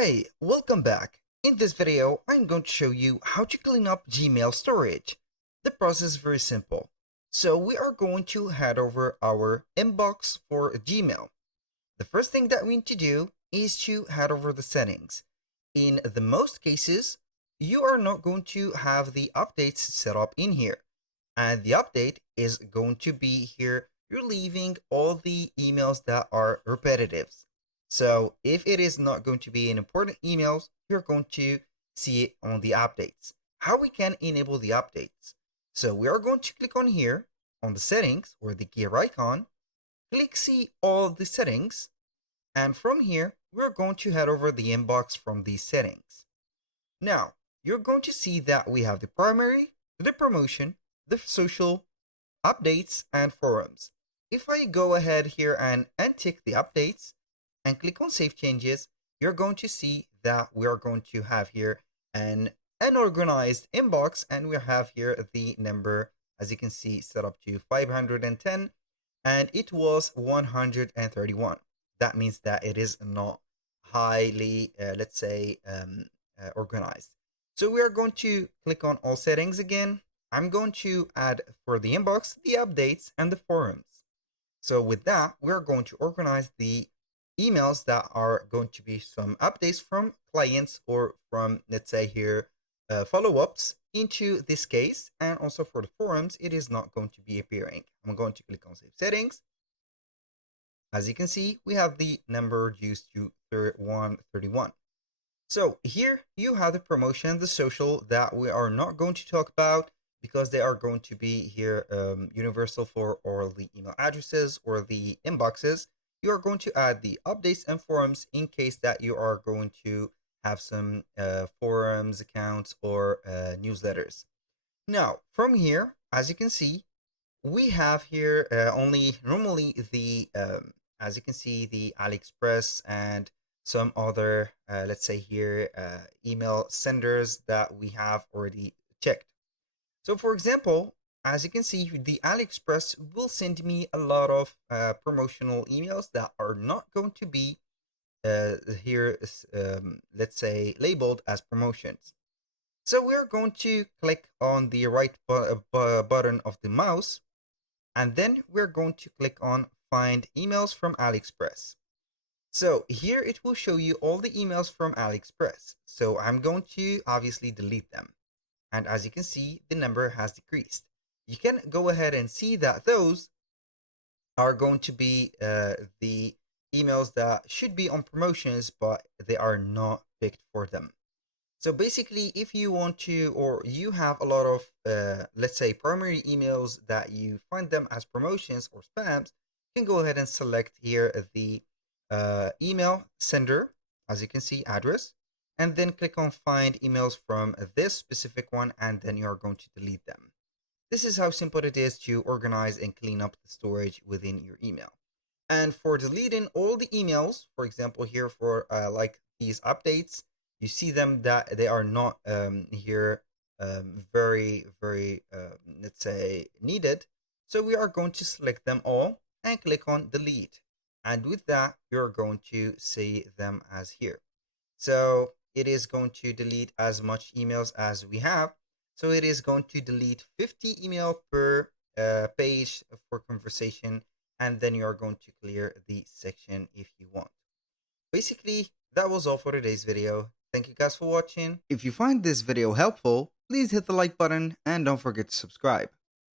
Hey, welcome back. In this video, I'm going to show you how to clean up Gmail storage. The process is very simple. So we are going to head over our inbox for Gmail. The first thing that we need to do is to head over the settings. In the most cases, you are not going to have the updates set up in here. And the update is going to be here relieving all the emails that are repetitives. So if it is not going to be an important emails, you're going to see it on the updates. How we can enable the updates? So we are going to click on here on the settings or the gear icon, click see all the settings, and from here, we're going to head over the inbox from these settings. Now, you're going to see that we have the primary, the promotion, the social, updates, and forums. If I go ahead here and untick the updates and click on save changes, you're going to see that we are going to have here an unorganized inbox, and we have here the number, as you can see, set up to 510, and it was 131. That means that it is not highly, let's say, organized. So we are going to click on all settings again. I'm going to add for the inbox, the updates, and the forums. So with that, we're going to organize the emails that are going to be some updates from clients or from, let's say here, follow-ups into this case. And also for the forums, it is not going to be appearing. I'm going to click on save settings. As you can see, we have the number reduced to 131. So here you have the promotion, the social that we are not going to talk about because they are going to be here universal for all the email addresses or the inboxes. You are going to add the updates and forums in case that you are going to have some forums accounts or newsletters. Now, from here, as you can see, we have here only normally the, as you can see, the AliExpress and some other, let's say here, email senders that we have already checked. So for example, as you can see, the AliExpress will send me a lot of promotional emails that are not going to be here, let's say, labeled as promotions. So we're going to click on the right button of the mouse, and then we're going to click on Find Emails from AliExpress. So here it will show you all the emails from AliExpress. So I'm going to obviously delete them. And as you can see, the number has decreased. You can go ahead and see that those are going to be the emails that should be on promotions, but they are not picked for them. So basically, if you want to, or you have a lot of, let's say, primary emails that you find them as promotions or spams, you can go ahead and select here the email sender, as you can see, address, and then click on find emails from this specific one, and then you're going to delete them. This is how simple it is to organize and clean up the storage within your email. And for deleting all the emails, for example, here for like these updates, you see them that they are not here very, let's say, needed. So we are going to select them all and click on delete. And with that, you're going to see them as here. So it is going to delete as much emails as we have. So it is going to delete 50 email per page for conversation, and then you are going to clear the section if you want. Basically, that was all for today's video. Thank you guys for watching. If you find this video helpful, please hit the like button and don't forget to subscribe.